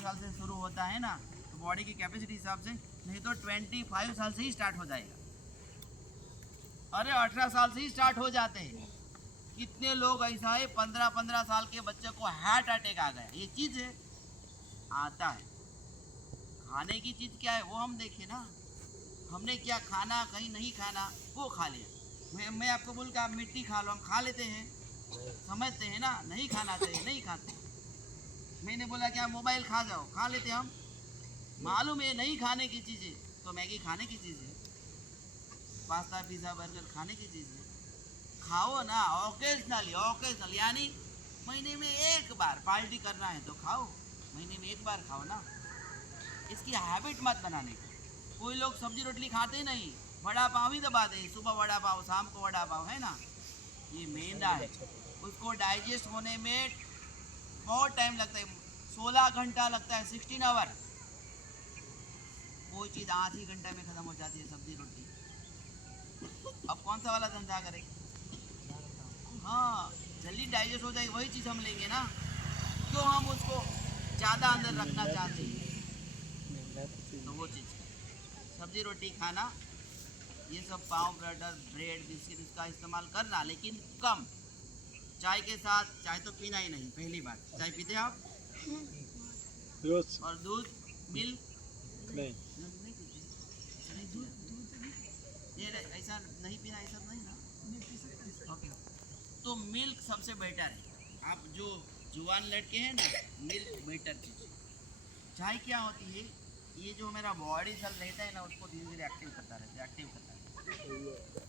साल से शुरू होता है ना, तो बॉडी की कैपेसिटी हिसाब से, नहीं तो 25 साल से ही स्टार्ट हो जाएगा। अरे 18 साल से ही स्टार्ट हो जाते हैं। कितने लोग ऐसा है 15-15 साल के बच्चे को हार्ट अटैक आ गया। ये चीज़ है, आता है। खाने की चीज़ क्या है वो हम देखें ना, हमने क्या खाना कहीं नहीं खाना वो खा लिया। मैं आपको बोल के आप मिट्टी खा लो, हम खा लेते हैं, समझते हैं ना, नहीं खाना चाहिए नहीं खाते। मैंने बोला क्या मोबाइल खा जाओ, खा लेते हम, मालूम है नहीं खाने की चीज़ है। तो मैगी खाने की चीज़ है, पास्ता पिज़्ज़ा बर्गर खाने की चीज़ है, खाओ ना ओकेजनल, यानी महीने में एक बार पार्टी करना है तो खाओ, महीने में एक बार खाओ ना। इसकी हैबिट मत बनाने की। कोई लोग सब्जी रोटली खाते नहीं, वड़ा पाव ही दबा दें, सुबह वड़ा पाव शाम को वड़ा पाव, है ना। ये मैदा है, उसको डाइजेस्ट होने में बहुत टाइम लगता है, 16 घंटा लगता है, 16 आवर। कोई चीज़ 8 ही घंटे में ख़त्म हो जाती है, सब्जी रोटी। अब कौन सा वाला धंधा करें? हाँ, जल्दी डाइजेस्ट हो जाएगी वही चीज़ हम लेंगे ना, क्यों हम उसको ज़्यादा अंदर रखना चाहते हैं। तो वो चीज़ सब्जी रोटी खाना, ये सब पाव बटर ब्रेड बिस्किट इसका इस्तेमाल करना, लेकिन कम। चाय के साथ, चाय तो पीना ही नहीं, पहली बात। चाय पीते हैं आप? और दूध मिल्क नहीं पीते। ये ऐसा नहीं पीना, ऐसा नहीं ना, ओके। तो मिल्क सबसे बेटर है। आप जो जुवान लड़के हैं ना, मिल्क बेटर चीज़। चाय क्या होती है, ये जो मेरा बॉडी सेल रहता है ना, उसको धीरे धीरे एक्टिव करता रहता है,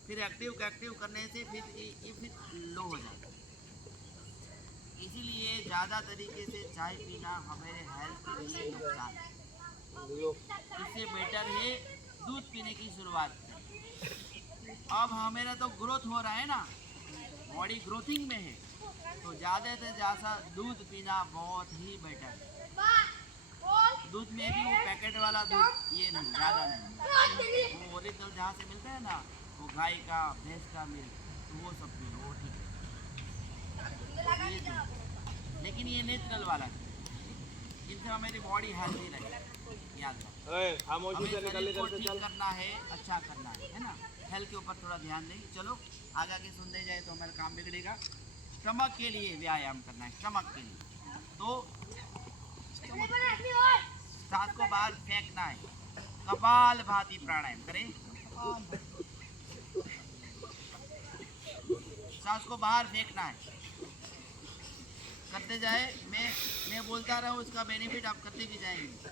फिर एक्टिव करने से फिर ये फिर लो हो जाता है। इसीलिए ज़्यादा तरीके से चाय पीना हमारे हेल्थ के लिए नुकसान है। इससे बेटर है दूध पीने की शुरुआत करें। अब हमारा तो ग्रोथ हो रहा है ना, बॉडी ग्रोथिंग में है, तो ज़्यादा से ज़्यादा दूध पीना बहुत ही बेटर है। दूध में भी वो पैकेट वाला दूध ये नहीं, ज़्यादा नहीं, वो ओरिजिनल जहाँ से मिलता है ना, वो गाय का भैंस का मिल्क, तो वो सब पियो, वो ठीक है। लेकिन ये नेचुरल वाला है, जिनसे हमारी बॉडी हेल्थी रहे। याद रखो, हमें शरीर को ठीक करना है, अच्छा करना है ना। हेल्थ के ऊपर थोड़ा ध्यान दें। चलो आगे आगे सुनते जाए तो हमारा काम बिगड़ेगा। स्टमक के लिए व्यायाम करना है, स्टमक के लिए तो सांस को बाहर फेंकना है, कपाल भाती प्राणायाम करें। सांस को बाहर फेंकना है, करते जाए। मैं बोलता रहूँ, उसका बेनिफिट आप करते भी जाएंगे।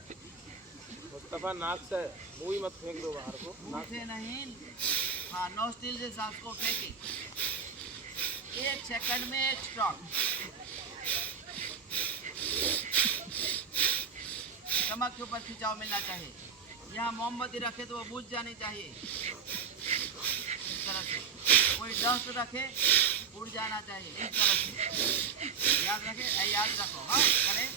मुस्तफा नाक से मुंह ही मत फेंक दो बाहर को, मुंह से नहीं, हाँ नोस्ट्रिल से सांस को फेंके। 1 सेकंड में एक स्टॉप। स्टमक के ऊपर खिंचाव मिलना चाहिए। यहाँ मोमबत्ती रखे तो वो बुझ जानी चाहिए, इस तरह से। कोई डस्ट रखे, उड़ जाना चाहिए, इस तरह से। याद रखे, याद रखो, हाँ करें।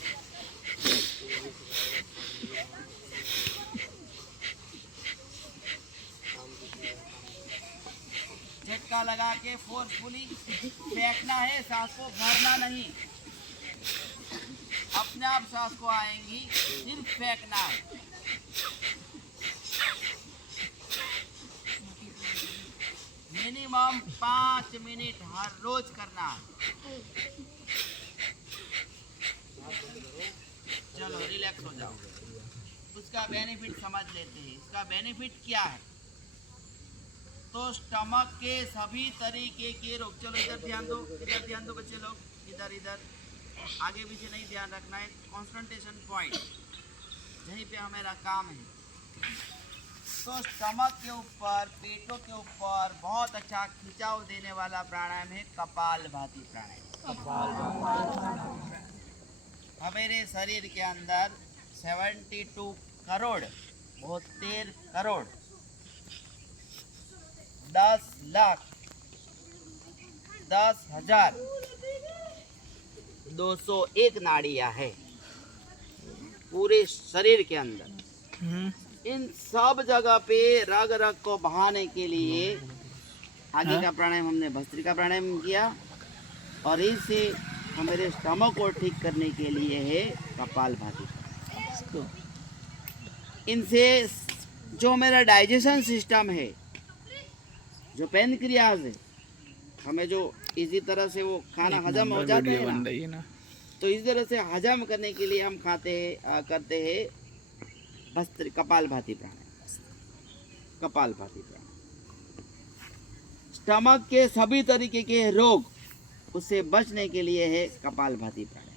झटका लगा के फोर्सफुली फेंकना है, सांस को भरना नहीं। अपने आप सांस को आएंगी, सिर्फ फेंकना है। मिनिमम 5 मिनट हर रोज करना है। चलो रिलैक्स हो जाओ। उसका बेनिफिट समझ लेते हैं। इसका बेनिफिट क्या है? तो स्टमक के सभी तरीके के रोग, चलो इधर ध्यान दो, इधर ध्यान दो बच्चे लोग, इधर इधर आगे पीछे नहीं ध्यान रखना है, कंसंट्रेशन पॉइंट यहीं पे हमारा काम है। तो स्टमक के ऊपर, पेटों के ऊपर बहुत अच्छा खिंचाव देने वाला प्राणायाम है कपालभाति प्राणायाम। हमारे शरीर के अंदर 72 करोड़ 72 करोड़ 10 लाख 10,201 नाड़ियाँ है पूरे शरीर के अंदर। इन सब जगह पे रग रग को बहाने के लिए आगे का प्राणायाम हमने भस्त्रिका प्राणायाम किया, और इसे हमारे स्टमक को ठीक करने के लिए है कपालभाति। तो इनसे जो मेरा डाइजेशन सिस्टम है, जो पैनक्रियाज है, हमें जो इसी तरह से वो खाना हजम हो जाता है ना, तो इस तरह से हजम करने के लिए हम करते हैं कपालभाति प्राणायाम। कपालभाति प्राणायाम स्टमक के सभी तरीके के रोग उससे बचने के लिए है कपालभाति प्राणायाम।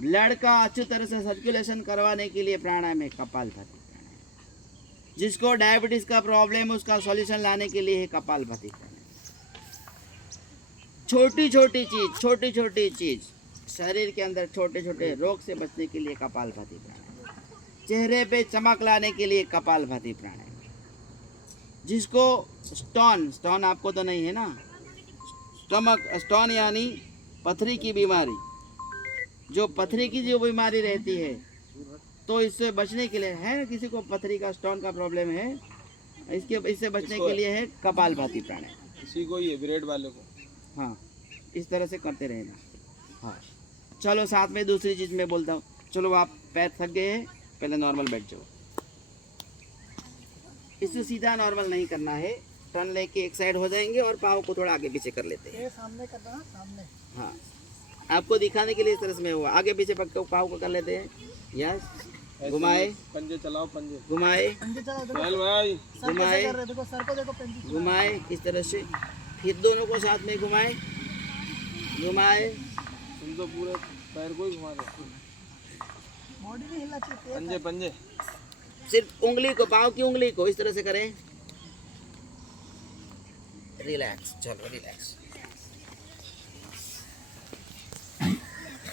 ब्लड का अच्छी तरह से सर्कुलेशन करवाने के लिए प्राणायाम है कपालभाति प्राणायाम। जिसको डायबिटीज का प्रॉब्लम है उसका सॉल्यूशन लाने के लिए है कपालभाति प्राणायाम। छोटी छोटी चीज शरीर के अंदर छोटे छोटे रोग से बचने के लिए कपालभाति प्राणायाम। चेहरे पे चमक लाने के लिए कपालभाति प्राणायाम। जिसको स्टोन आपको तो नहीं है ना, स्टोन यानी पथरी की बीमारी, जो पथरी की जो बीमारी रहती है, तो इससे बचने के लिए है ना, किसी को पथरी का स्टोन का प्रॉब्लम है, इससे बचने के लिए है कपालभाति प्राणायाम। किसी को ये ब्रेड वाले को, हाँ, इस तरह से करते रहना। हाँ, चलो साथ में दूसरी चीज़ मैं बोलता हूँ। चलो आप पैर थक गए हैं, पहले नॉर्मल बैठ जाओ। इससे सीधा नॉर्मल नहीं करना है, टर्न लेके एक साइड हो जाएंगे और पाँव को थोड़ा आगे पीछे कर लेते हैं। सामने करना, सामने। हाँ, आपको दिखाने के लिए इस तरह से मैं हुआ, आगे पीछे पक्का पाँव को कर लेते हैं। यस, घुमाए, पंजे चलाओ, पंजे घुमाए, पंजे चलाओ, देखो चल भाई, सर कैसे घुमाए, कर रहे, देखो सर को देखो, पंजे घुमाए इस तरह से, फिर दोनों को साथ में घुमाए, घुमाए, तुम तो पूरे पैर को ही घुमा दो, बॉडी नहीं हिलना चाहिए। पंजे पंजे, सिर्फ उंगली को, पाँव की उंगली को इस तरह से करें। रिलैक्स, चलो रिलैक्स।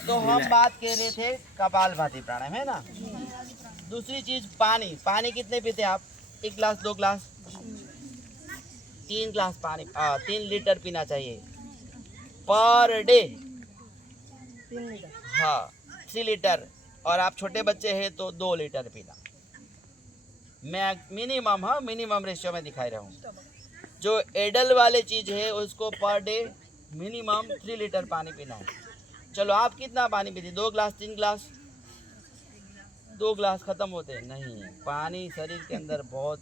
तो हम बात कर रहे थे कपालभाति प्राणायाम, है ना। दूसरी चीज पानी। पानी कितने पीते आप? 1 गिलास, 2 गिलास, 3 गिलास पानी, 3 लीटर पीना चाहिए पर डे। 3 लीटर। हाँ, 3 लीटर, और आप छोटे बच्चे हैं तो 2 लीटर पीना। मैं मिनिमम रेशियो में दिखाई रहा हूँ। जो एडल वाले चीज़ है उसको पर डे मिनिमम 3 लीटर पानी पीना है। चलो आप कितना पानी पीते? 2 गिलास, 3 गिलास? 2 गिलास ख़त्म होते नहीं। पानी शरीर के अंदर बहुत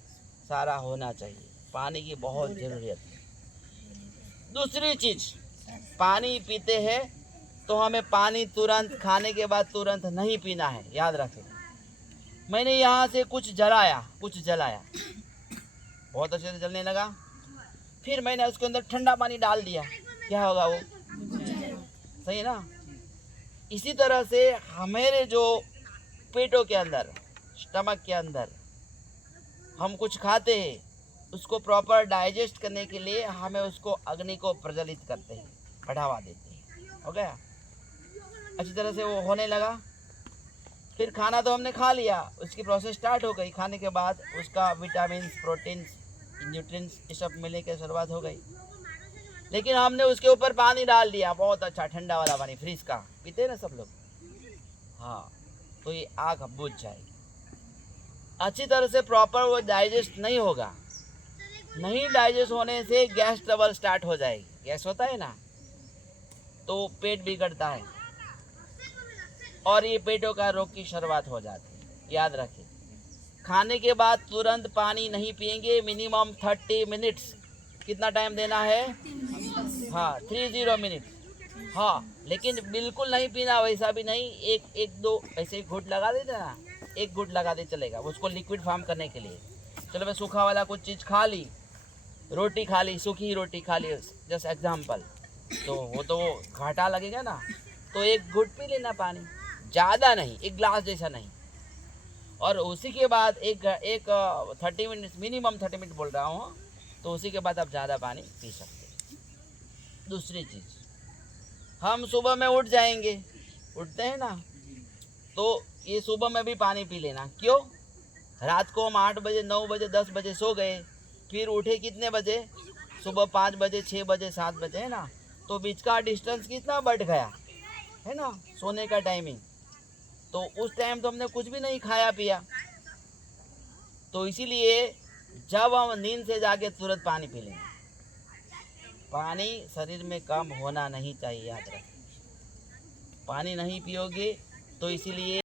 सारा होना चाहिए, पानी की बहुत ज़रूरत है। दूसरी चीज़, पानी पीते हैं तो हमें पानी तुरंत खाने के बाद तुरंत नहीं पीना है, याद रखें। मैंने यहाँ से कुछ जलाया, बहुत अच्छे से जलने लगा, फिर मैंने उसके अंदर ठंडा पानी डाल दिया, क्या होगा? वो सही है ना। इसी तरह से हमारे जो पेटों के अंदर, स्टमक के अंदर हम कुछ खाते हैं, उसको प्रॉपर डाइजेस्ट करने के लिए हमें उसको अग्नि को प्रज्वलित करते हैं, बढ़ावा देते हैं। हो गया? अच्छी तरह से वो होने लगा। फिर खाना तो हमने खा लिया, उसकी प्रोसेस स्टार्ट हो गई। खाने के बाद उसका विटामिन, प्रोटीन्स, न्यूट्रिएंट्स ये सब मिलने की शुरुआत हो गई। लेकिन हमने उसके ऊपर पानी डाल दिया, बहुत अच्छा ठंडा वाला पानी, फ्रिज का पीते हैं ना सब लोग। हाँ, तो ये आग बुझ जाएगी। अच्छी तरह से प्रॉपर वो डाइजेस्ट नहीं होगा। नहीं डाइजेस्ट होने से गैस ट्रबल स्टार्ट हो जाएगी। गैस होता है ना, तो पेट बिगड़ता है और ये पेटों का रोग की शुरुआत हो जाती है। याद रखें, खाने के बाद तुरंत पानी नहीं पिएंगे, मिनिमम 30 मिनट्स। कितना टाइम देना है? हाँ, 30 मिनट। हाँ, लेकिन बिल्कुल नहीं पीना, वैसा भी नहीं। एक दो ऐसे घुट लगा देते ना, 1 घुट लगा दे चलेगा, उसको लिक्विड फॉर्म करने के लिए। चलो मैं सूखा वाला कुछ चीज़ खा ली, रोटी खा ली, सूखी रोटी खा ली, जस्ट एग्जाम्पल, तो वो घाटा लगेगा ना, तो 1 घुट पी लेना पानी, ज़्यादा नहीं, 1 गिलास जैसा नहीं। और उसी के बाद एक 30 मिनट, मिनिमम 30 मिनट बोल रहा हूँ, तो उसी के बाद आप ज़्यादा पानी पी सकते हैं। दूसरी चीज़, हम सुबह में उठ जाएंगे, उठते हैं ना, तो ये सुबह में भी पानी पी लेना। क्यों? रात को हम 8 बजे, 9 बजे, 10 बजे सो गए, फिर उठे कितने बजे? सुबह 5 बजे, 6 बजे, 7 बजे, है ना। तो बीच का डिस्टेंस कितना बढ़ गया है ना, सोने का टाइमिंग। तो उस टाइम तो हमने कुछ भी नहीं खाया पिया, तो इसीलिए जब हम नींद से जाके तुरंत पानी पी लेंगे। पानी शरीर में कम होना नहीं चाहिए, याद रखें। पानी नहीं पियोगे तो इसीलिए